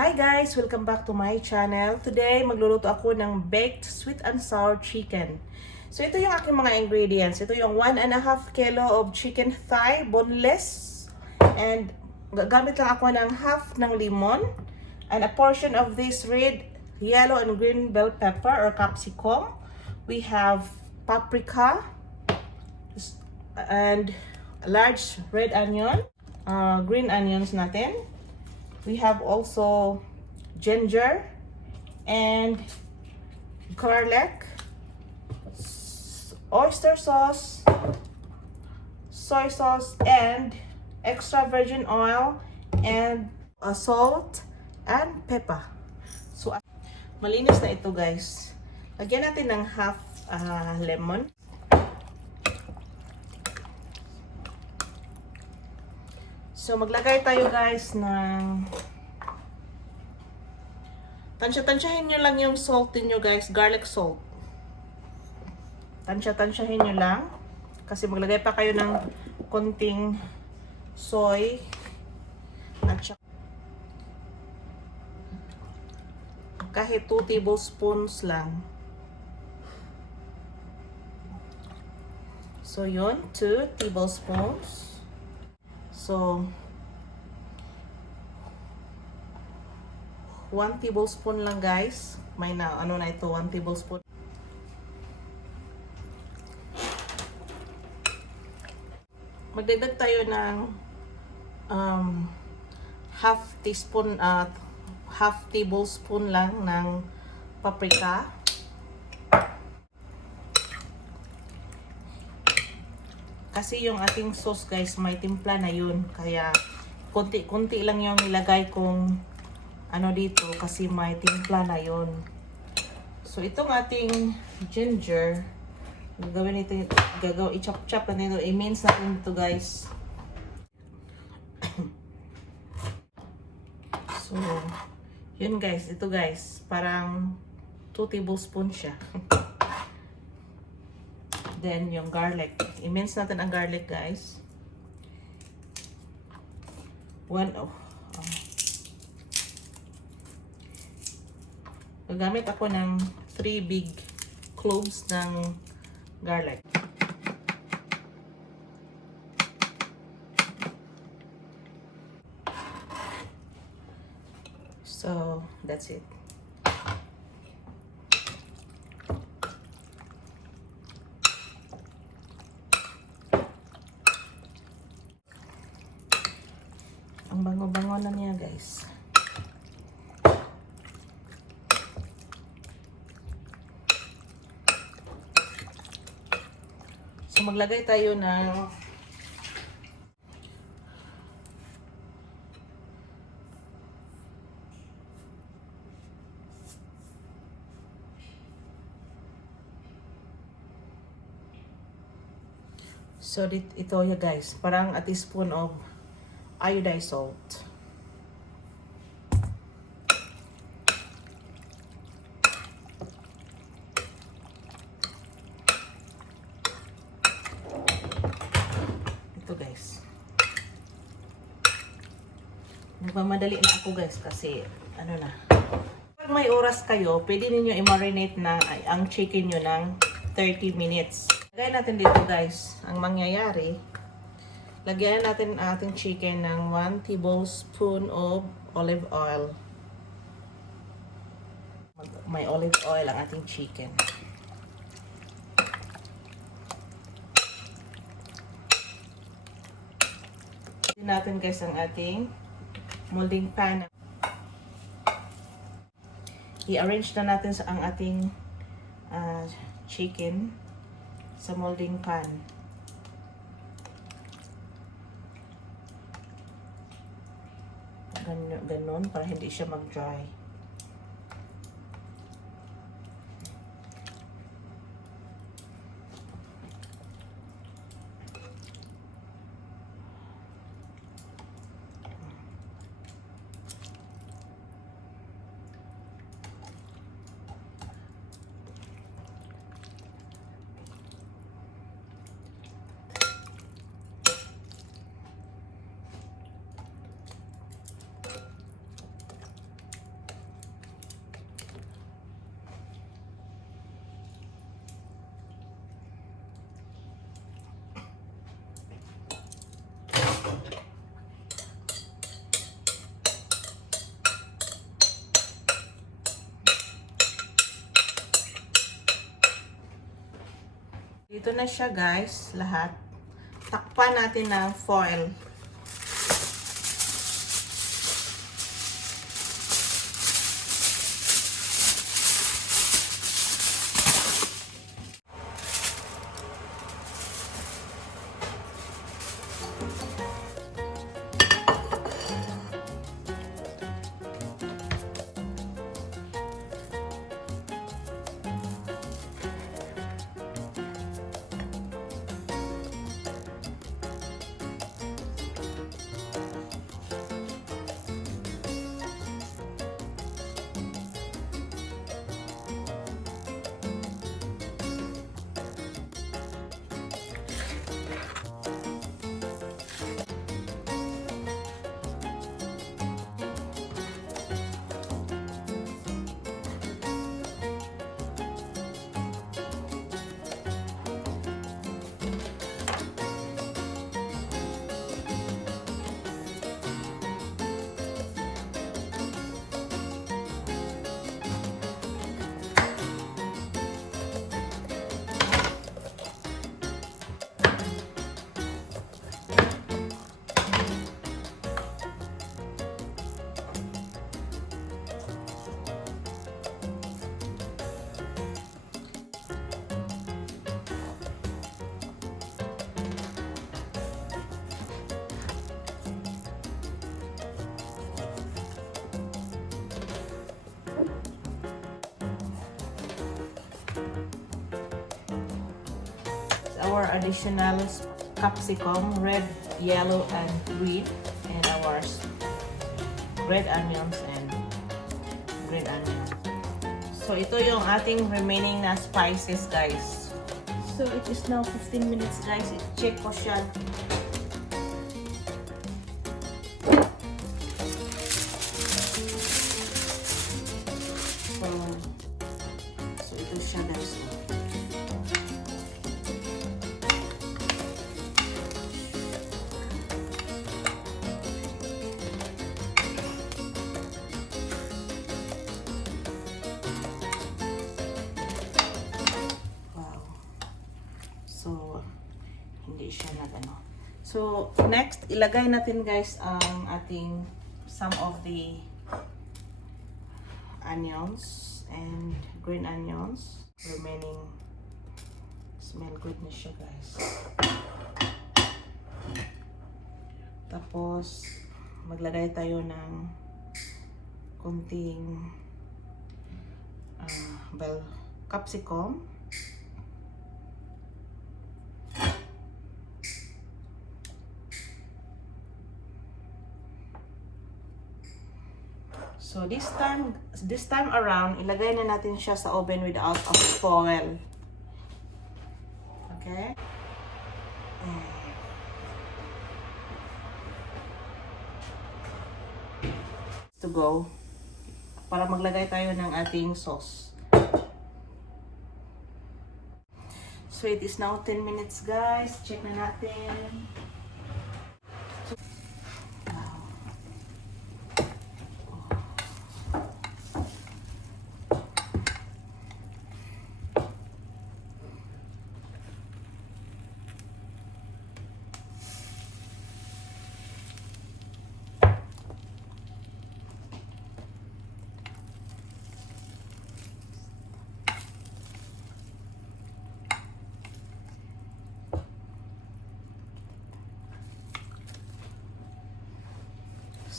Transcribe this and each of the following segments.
Hi guys! Welcome back to my channel. Today, magluluto ako ng baked sweet and sour chicken. So, ito yung aking mga ingredients. Ito yung 1.5 kilo of chicken thigh, boneless. And gagamit lang ako ng half ng lemon. And a portion of this red, yellow, and green bell pepper or capsicum. We have paprika and large red onion. Green onions natin. We have also ginger and garlic, oyster sauce, soy sauce, and extra virgin oil, and salt and pepper. So, malinis na ito guys. Lagyan natin ng half lemon. So, maglagay tayo guys ng tansya-tansyahin nyo lang yung salt niyo guys, garlic salt. Tansya-tansyahin nyo lang kasi maglagay pa kayo ng konting soy at kahit 2 tablespoons lang. So, yun, 2 tablespoons. So, 1 tablespoon lang guys. May ano na ito, 1 tablespoon. Magdagdag tayo ng half tablespoon lang ng paprika. Kasi yung ating sauce guys, may timpla na yun. Kaya konti-konti lang yung nilagay kong ano dito kasi may timpla na yun. So itong ating ginger, gagawin ito, i-chop-chop na nito. I-mince natin ito guys. So, yun guys, ito guys, parang 2 tablespoons siya. Then, yung garlic. I-mince natin ang garlic, guys. Gagamit ako ng 3 big cloves ng garlic. So, that's it. Ang bango-bango na niya guys. So maglagay tayo ng ito ya guys, parang a teaspoon of iodized salt. Ito guys. Nagmamadali na ako guys kasi ano na. Pag may oras kayo, pwede niyo i-marinate na ang chicken nyo ng 30 minutes. Lagay natin dito guys, ang mangyayari, lagyan natin ang ating chicken ng 1 tablespoon of olive oil. May olive oil ang ating chicken. Lagyan natin guys ang ating molding pan. I-arrange na natin ang ating chicken sa molding pan. Ganon para hindi siya mag-dry. Ito na siya guys, lahat. Takpan natin ng foil. Our additional capsicum, red, yellow, and green, and our red onions and green onion. So ito yung ating remaining na spices guys. So it is now 15 minutes guys. I-check ko siya. So ito siya guys. So, hindi siya nagano. So, next, ilagay natin guys ang ating some of the onions and green onions. Remaining. Smell good na siya guys. Tapos, maglagay tayo ng konting bell capsicum. So this time around, ilagay na natin siya sa oven without a foil. Okay? To go. Para maglagay tayo ng ating sauce. So it is now 10 minutes guys. Check na natin.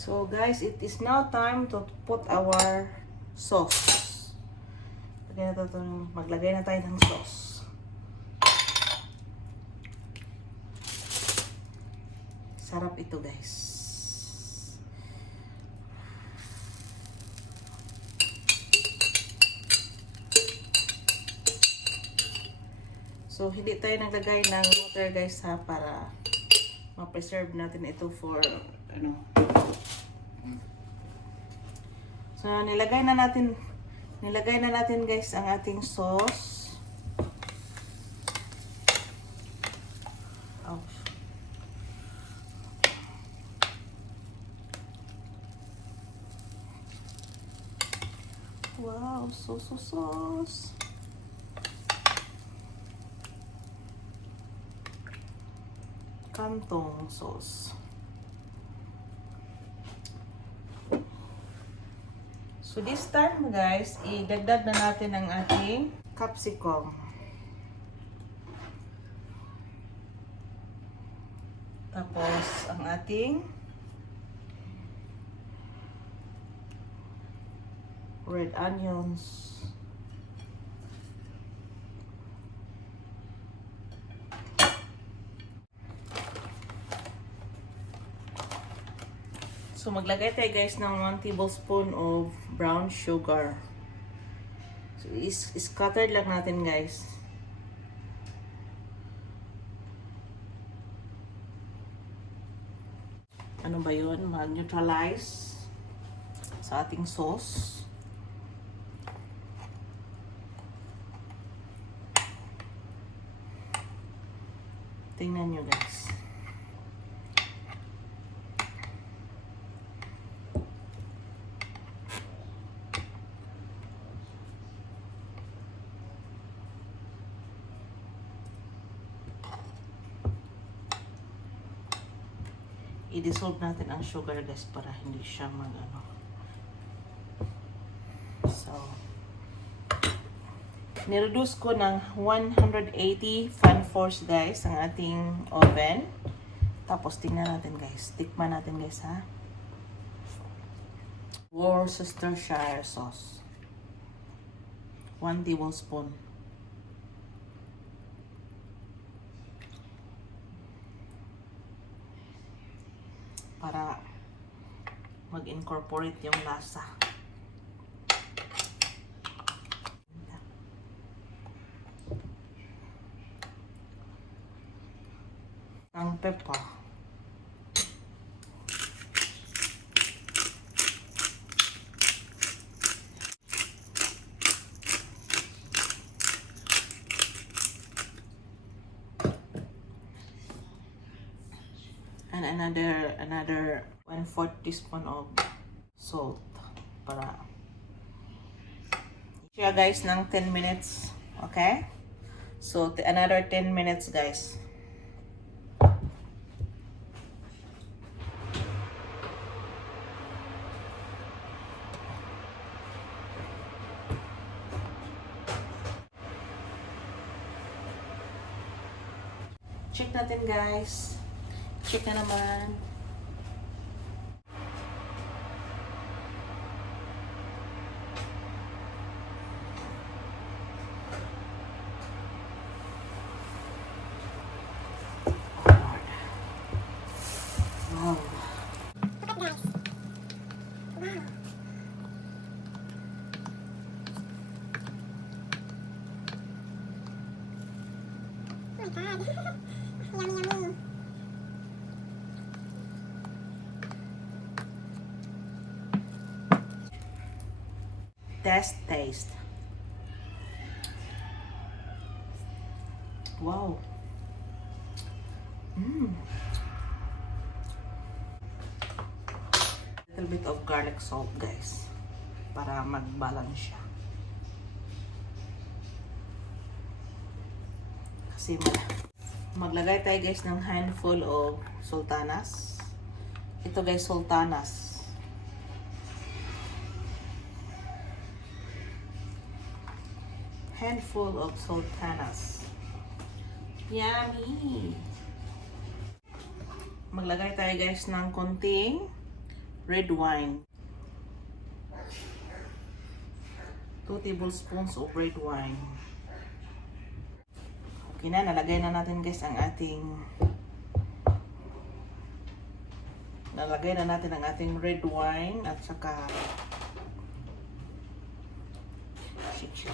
So guys, it is now time to put our sauce. Maglagay na tayo ng sauce. Sarap ito guys. So hindi tayo naglagay ng water guys ha, para ma-preserve natin ito for ano. So nilagay na natin guys ang ating sauce. Ouch. Wow, sauce. kantong sauce. So this time guys, idagdag na natin ang ating capsicum. Tapos ang ating red onions. So, maglagay tayo guys ng 1 tablespoon of brown sugar. So, scatter lang natin guys. Ano ba yun? Mag-neutralize sa ating sauce. Tingnan nyo guys. I-dissolve natin ang sugar guys para hindi siya mag-ano. So, nireduce ko ng 180 fan force guys ang ating oven. Tapos tingnan natin guys. Tikman natin guys ha. Worcestershire sauce. 1 tablespoon. Para mag-incorporate yung lasa. Ang pepper. And another 1/4 teaspoon of salt para siya guys ng 10 minutes. Okay? So another 10 minutes guys. Check natin guys. Check na naman. Wow. Look at guys. Wow. Oh my god. Yummy, yummy. Taste. Wow. Little bit of garlic salt guys para mag-balance siya. Kasi maglagay tayo guys ng handful of sultanas. Ito guys, sultanas. Handful of sultanas. Yummy! Maglagay tayo guys ng konting red wine. 2 tablespoons of red wine. Okay na, nalagay na natin guys ang ating red wine at saka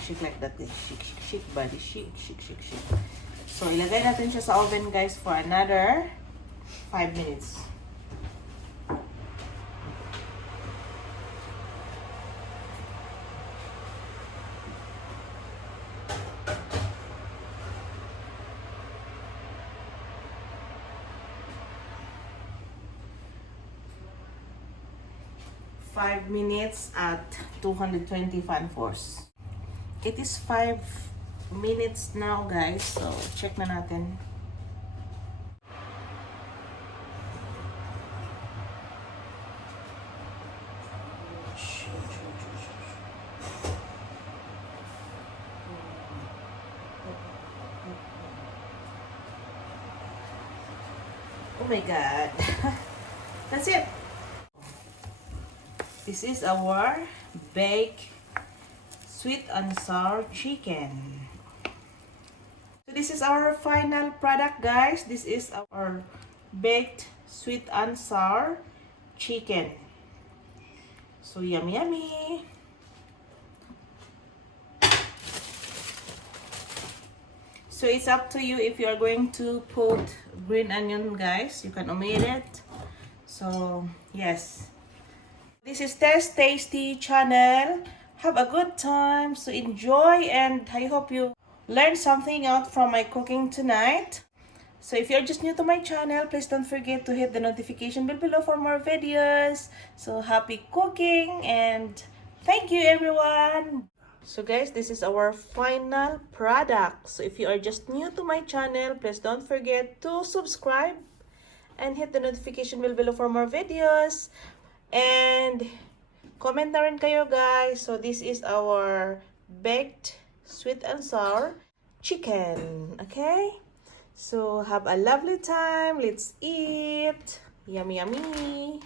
shake like that guys. Shake body, shake. So ilagay natin siya sa oven guys for another 5 minutes. Five minutes at 220 fan force. It is 5 minutes now guys, so check na natin. my God. That's it. This is our baked sweet and sour chicken. So this is our final product, guys. This is our baked sweet and sour chicken. So yummy, yummy. So it's up to you if you are going to put green onion, guys. You can omit it. So yes. This is Taste Tasty channel. Have a good time. So enjoy, and I hope you learned something out from my cooking tonight. So if you're just new to my channel, please don't forget to hit the notification bell below for more videos. So happy cooking, and thank you everyone. So guys, this is our final product. So if you are just new to my channel, please don't forget to subscribe and hit the notification bell below for more videos. And comment na rin kayo, guys. So this is our baked sweet and sour chicken. Okay? So have a lovely time. Let's eat. Yummy, yummy.